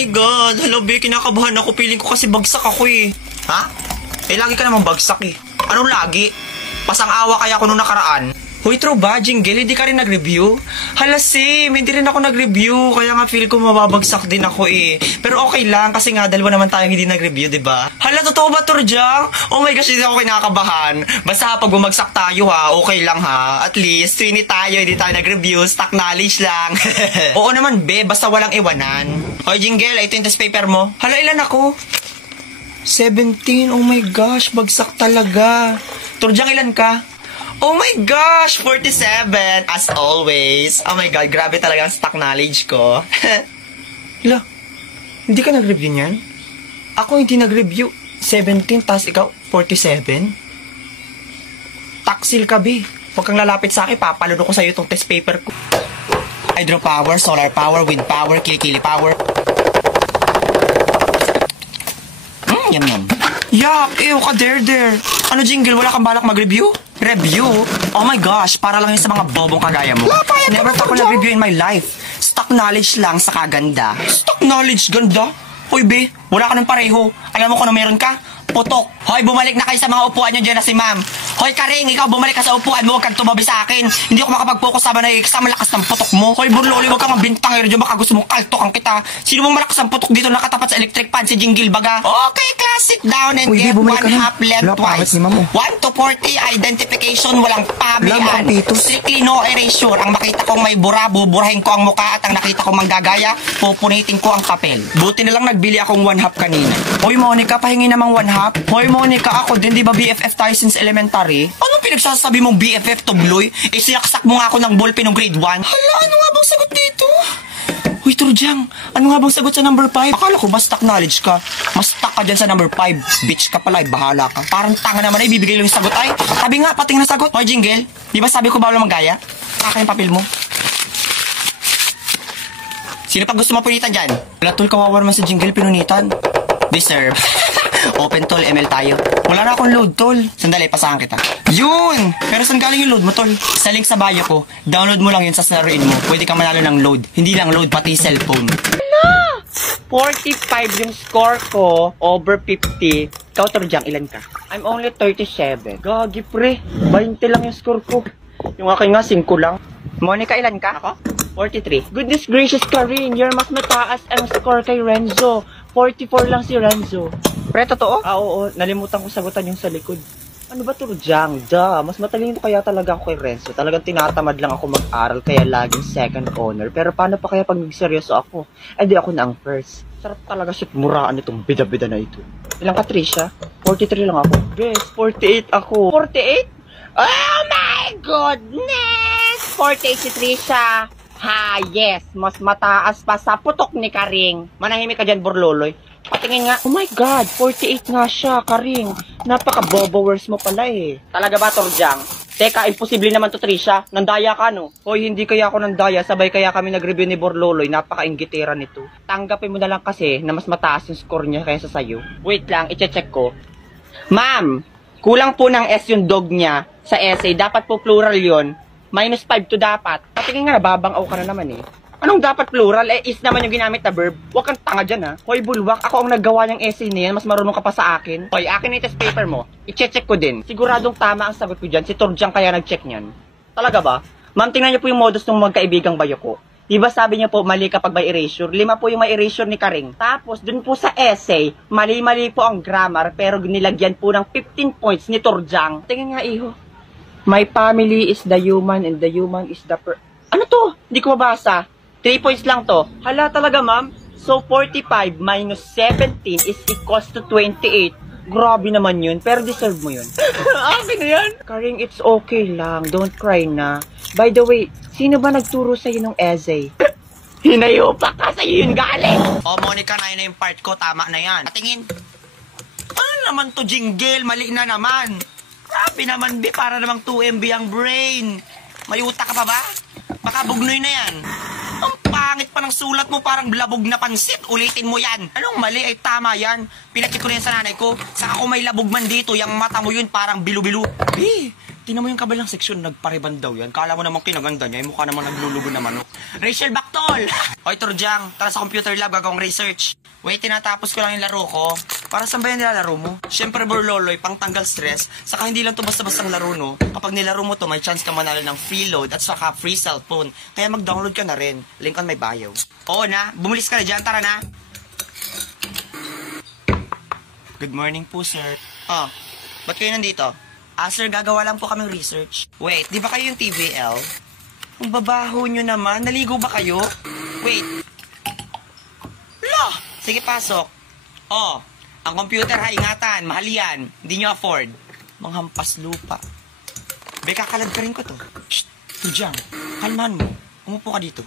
my God. Hello, be. Kinakabahan ako. Feeling ko kasi bagsak ako eh. Ha? Eh, lagi ka namang bagsak eh. Anong lagi? Pasang-awa kaya ako nung nakaraan. Hoy, true ba, Jingle? Hindi ka rin nag-review? Hala, Sim, hindi rin ako nag-review. Kaya nga feel ko mababagsak din ako eh. Pero okay lang, kasi nga dalawa naman tayong hindi nag-review, diba? Hala, totoo ba, Turjang? Oh my gosh, hindi ako kinakabahan. Basta pag bumagsak tayo ha, okay lang ha. At least, twinny tayo, hindi tayo nag-review. Stock knowledge lang. Oo naman, be, basta walang iwanan. Hoy, Jingle, ito yung test paper mo. Hala, ilan ako? 17, oh my gosh, bagsak talaga. Turjang, ilan ka? Oh my gosh, 47, as always. Oh my God, grabe talaga ang stock knowledge ko. Hala, hindi ka nag-review niyan? Ako hindi nag-review. 17, tas ikaw, 47? Taksil ka, B. Huwag kang lalapit sa akin, papalunod ko sa'yo itong test paper ko. Hydropower, solar power, wind power, kilikili power. Yum yum. Yuck, ew, ka there. Ano, Jingle, wala kang balak mag-review? Review? Oh my gosh, para lang yun sa mga bobong kagaya mo. Never ako nag-review in my life. Stock knowledge lang sa kaganda. Stock knowledge? Ganda? Hoy, be, wala ka nang pareho. Alam mo kung ano meron ka? Putok. Hoy, bumalik na kayo sa mga upuan nyo dyan na si ma'am. Hoy, Karing, ikaw bumalik ka sa upuan mo. Huwag kang tumabi sa akin. Hindi ako makapag-focus sa malakas ng putok mo. Hoy, Burloli, huwag kang mabintang dyan. Baka gusto mong kaltokan kita. Sino mong malakas ang putok dito nakatapat sa electric fan? Si Jingle Baga. Okay, class, sit down and get one half length twice. 1 to 40, identification, walang pabihan. Strictly no erasure. Ang makita kong may bura, buburahin ko ang muka at ang nakita kong manggagaya, pupunitin ko ang papel. Buti na lang nagbili akong 1 half kanina. Hoy, Monica, pahingi namang 1 half. Hoy, Monica, ako din, di ba BFF tayo since elementary? Anong pinagsasabi mong BFF, Tubloy? Eh, sinaksak mo nga ako ng ballpen ng grade 1. Hala, ano nga bang sagot dito? Uy, Turjang, ano nga bang sagot sa number 5? Akala ko ba stock knowledge ka? Mas stuck ka dyan sa number 5. Bitch ka pala, bahala ka. Parang tanga naman ay bibigay lang yung sagot. Ay, sabi nga, pating na sagot. Hoy, Jingle, di ba sabi ko bawal magaya? Kaka yung papel mo. Sino pag gusto mapunitan dyan? Wala, tol, kawawa naman si Jingle, pinunitan. Deserve. Open, tol, ML tayo. Wala na akong load, tol. Sandali, pasahan kita. Yun! Pero saan galing yung load mo, tol? Sa link sa bio ko, download mo lang yun sa laruin mo. Pwede kang manalo ng load. Hindi lang load, pati cellphone. Hala! 45 yung score ko, over 50. Ikaw, Turjang, ilan ka? I'm only 37. Gagi, pre. 20 lang yung score ko. Yung akin nga, 5 lang. Monica, ilan ka? Ako? 43. Goodness gracious, Karin, you're mas mataas ang score kay Renzo. 44 lang si Renzo. Pre, totoo? Ah, oo. Nalimutan ko sagutan yung sa likod. Ano ba, Turjang? Mas matalino kaya talaga ako kay Renzo. Talagang tinatamad lang ako mag-aral kaya laging second honor. Pero paano pa kaya pag nagseryoso ako? Eh di ako na ang first. Sarap talaga siya muraan itong bida-bida na ito. Ilang ka, Trisha? 43 lang ako. Yes, 48 ako. 48? Oh my goodness! 48 si Trisha. Ha, yes. Mas mataas pa sa putok ni Karing. Manahimik ka dyan, Burloloy. Patingin nga. Oh my God, 48 nga siya, Karing. Napaka-bobo-words mo pala eh. Talaga ba, Turjang? Teka, imposible naman to, Trisha. Nandaya ka, no? Hoy, hindi kaya ako nandaya. Sabay kaya kami nag-review ni Burloloy. Napaka-inggitera nito. Tanggapin mo na lang kasi na mas mataas yung score niya kaysa sa'yo. Wait lang, i-check ko. Ma'am, kulang po ng S yung dog niya sa essay. Dapat po plural yon. Minus 5 to dapat. Patingin nga, babang-aw ka na naman eh. Anong dapat plural? Eh, is naman yung ginamit na verb. Huwag kang tanga dyan ha. Hoy, bulwak, ako ang naggawa ng essay na yan. Mas marunong ka pa sa akin. Hoy, akin yung test paper mo. I-check ko din. Siguradong tama ang sagot ko dyan. Si Turjang kaya nag-check niyan. Talaga ba? Ma'am, tingnan niyo po yung modus ng magkaibigang bayo ko. Diba sabi niyo po, mali kapag may erasure? 5 po yung may erasure ni Karing. Tapos, dun po sa essay, mali-mali po ang grammar, pero nilagyan po ng 15 points ni Turjang. Tingin nga, iho. My family is the human and the human is the Ano to? Hindi ko mabasa. 3 points lang to. Hala talaga, ma'am. So, 45 minus 17 is equals to 28. Grabe naman yun. Pero deserve mo yun. Akin na yan. Karing, it's okay lang. Don't cry na. By the way, sino ba nagturo sa'yo ng essay? Hinayo pa ka sa'yo yun galing. Oh, Monica, na yun na yung part ko. Tama na yan. Patingin. Ano naman to, Jingle? Mali na naman. Grabe naman, be. Para namang 2MB ang brain. Mayuta ka pa ba? Baka bugnoy na yan. Ang pangit pa ng sulat mo, parang labog na pansit. Ulitin mo yan. Anong mali? Ay tama yan. Pinacheck ko na yan sa nanay ko. Saka kung may labog man dito, yung mata mo yun parang bilu-bilu. Tingnan mo yung kabilang seksyon, nagpariban daw yan. Kala mo naman kinaganda niya, yung mukha naman naglulugo na manok. Rachel Bactol! Hoy, Turjang, tara sa computer lab, gagawang research. Wait, tinatapos ko lang yung laro ko. Para saan ba yan nilalaro mo? Siyempre, Borloloy, pang tanggal stress. Saka hindi lang to basta-basta laro, no? Kapag nilaro mo to, may chance ka manalo ng free load at saka free cellphone. Kaya mag-download ka na rin. Link on my bio. Oo na, bumilis ka na dyan, tara na. Good morning po, sir. Oh, ba't kayo nandito? Sir, gagawa lang po kaming research. Wait, di ba kayo yung TVL? Ang babaho nyo naman. Naligo ba kayo? Wait. Lah! Sige, pasok. Oh, ang computer ha, ingatan. Mahal yan. Hindi nyo afford. Manghampas lupa. Beka, kalad ka rin ko to. Shh! Tujang, kalmahan mo. Umupo ka dito.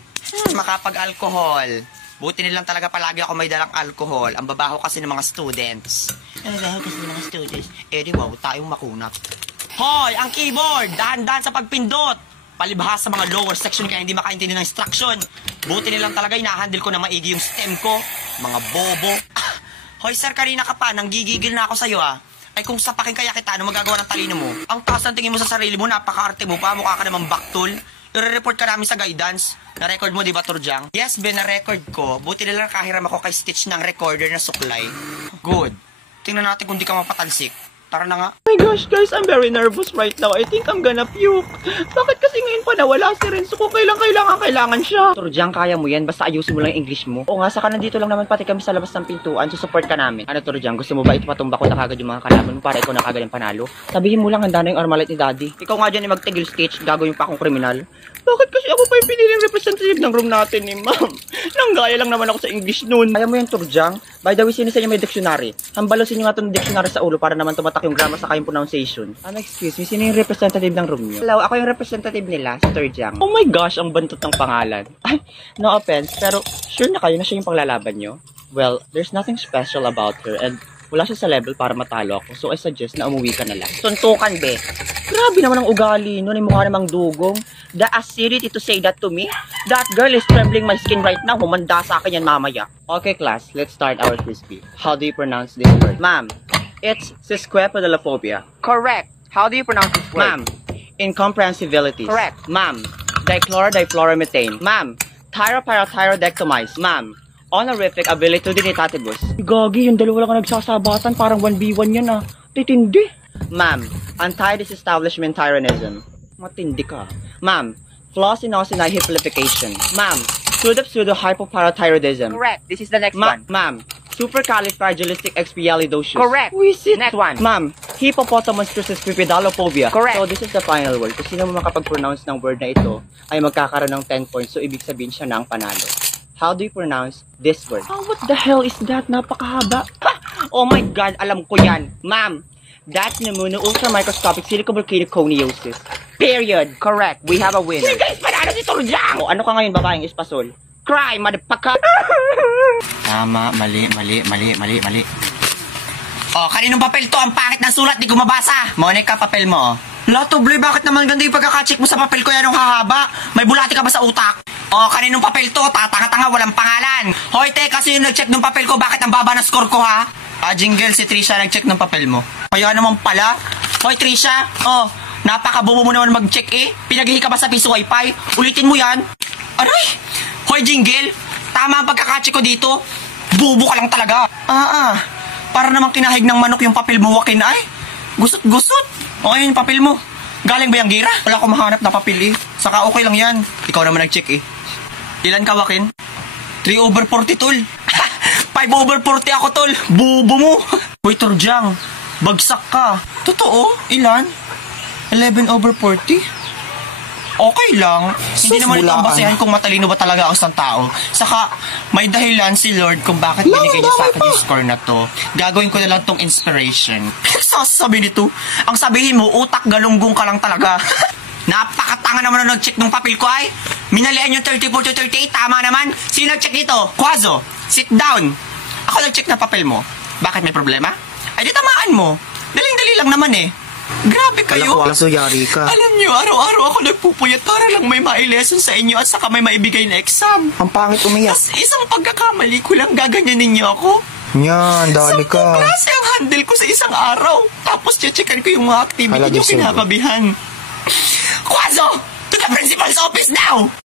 Makapag-alcohol. Buti nilang talaga palagi ako may dalang alcohol. Ang babaho kasi ng mga students. Ang babaho kasi ng mga students. Di wow, tayong makunat. Hoy, ang keyboard! Dahan-dahan sa pagpindot! Palibhas sa mga lower section kaya hindi makaintindi ng instruction. Buti nilang talaga inahandle ko na maigi yung stem ko. Mga bobo. Hoy, sir, kanina ka pa. Nanggigigil na ako sa'yo, Ay, kung sapakin kaya kita, ano magagawa ng talino mo? Ang taas ng tingin mo sa sarili mo, napaka-arte mo pa. Mukha ka namang baktol. I-report ka namin sa guidance. Na-record mo, di ba, Turjang? Yes, Ben, na-record ko. Buti nilang kahiram ako kay Stitch ng recorder na suklay. Good. Tingnan natin kung di ka mapatalsik. Tara na nga. Oh my gosh, guys, I'm very nervous right now. I think I'm gonna puke. Bakit kasi ngayon pa nawala si Renzo kung kailangan siya? Turjang, kaya mo yan. Basta ayusin mo lang yung English mo. O nga, saka nandito lang naman pati kami sa labas ng pintuan. Support ka namin. Ano, Turjang, gusto mo ba itupatumba ko na kagad yung mga kalaban mo para ikaw na kagad yung panalo? Sabihin mo lang, handa na yung Armalite ni Daddy. Ikaw nga dyan yung magtigil Stitch. Gagawin pa akong kriminal. Bakit kasi ako pa yung piniling representative ng room natin ni ma'am? Nanggaya lang naman ako sa English noon. Kaya mo yan, Turjang. By the way, sino sa inyo may dictionary? Hambalosin nyo nga itong dictionary sa ulo para naman tumatak yung grammar sa kayong pronunciation. Excuse me, sino yung representative ng room nyo? Hello, ako yung representative nila, si Turjang. Oh my gosh, ang bantot ng pangalan. Ay, no offense, pero sure na kayo na siya yung paglalaban nyo? Well, there's nothing special about her and wala siya sa level para matalo ako, so I suggest na umuwi ka na lang. Tuntukan, be. Grabe naman ang ugali nun, yung mukha namang dugong. The acidity to say that to me? That girl is trembling my skin right now. Humanda sa akin yan mamaya. Okay, class, let's start our crispy. How do you pronounce this word? Ma'am, it's sesquippedalophobia. Correct. How do you pronounce this word? Ma'am, incomprehensibilities. Correct. Ma'am, dichloromethane. Ma'am, thyropyrotyrodectomize. Ma'am, honorific abilitudinitatibus. Gagi, yung dalawa lang ang nagsasabatan. Parang 1v1 yan Titindi. Ma'am, anti-disestablishment tyrannism. Matindi ka. Ma'am, flaccinosinide hypolification. Ma'am, pseudo-hypoparathyroidism. Correct. This is the next one. Ma'am, supercalifragilisticexpialidocious. Correct. Next one. Ma'am, hippopotamonstrosespipedalophobia. Correct. So, this is the final word. Kung sino mo makapag-pronounce ng word na ito, ay magkakaroon ng 10 points. So, ibig sabihin siya na ang panalo. How do you pronounce this word? Oh, what the hell is that? Napakahaba. Oh my God, alam ko yan. Ma'am, that's pneumonia ultramicroscopic silicovolcanic-coniosis. Period. Correct. We have a winner. Hey guys, panalo si Turjang! O, ano ka ngayon, babaeng espasol? Cry, motherfucker! Tama, mali. Oh, kaninong papel to? Ang pangit ng sulat, di ko mabasa. Monica, papel mo. Latubloy, bakit naman ganda yung pagkakacheck mo sa papel ko yan ang hahaba? May bulati ka ba sa utak? Oh, kaninong papel to? Tatanga-tanga, walang pangalan. Hoy, te, kasi yung nag-check ng papel ko, bakit ang baba ng score ko, ha? Jingle, si Trisha nag-check ng papel mo. Kaya naman pala. Hoy, Trisha, oh, napakabobo mo naman mag-check Pinaghihi ka ba sa piso wifi? Ulitin mo yan. Aray! Hoy, Jingle, tama ang pagkakacheck ko dito. Bubo ka lang talaga. Para namang kinahig ng manok yung papel mo, wakin ay. Gusot. O, ayun yung papel mo. Galing ba yung gira? Wala akong mahanap na papel Saka okay lang yan. Ikaw naman nag-check Ilan ka, wakin? 3/40, tol. 5/40 ako, tol. Bubo mo. Hoy, Turjang, bagsak ka. Totoo? Ilan? 11/40? Okay lang. Hindi naman ito ang basehan kung matalino ba talaga ang isang tao. Saka, may dahilan si Lord kung bakit binigay niya sa akin yung score na to. Gagawin ko na lang tong inspiration. Sasabi nito, ang sabihin mo, utak galunggong ka lang talaga. Napakatanga naman na nag-check ng papel ko ay. Minalian yung 34 to 38, tama naman. Sino nag-check dito? Quazo, sit down. Ako nag-check ng papel mo. Bakit may problema? Ay, di tamaan mo. Daling-dali lang naman Grabe kayo. Quazo, yari ka. Alam nyo, araw-araw ako nagpupuyat para lang may ma-lesson sa inyo at saka may maibigay na exam. Ang pangit umiyak. Tapos isang pagkakamali ko lang gaganyanin niyo ako. Yan, dali ka. 10 klase ang handle ko sa isang araw. Tapos checkan ko yung mga activity I love nyo you, Silver. kinakabihan. principal's office now!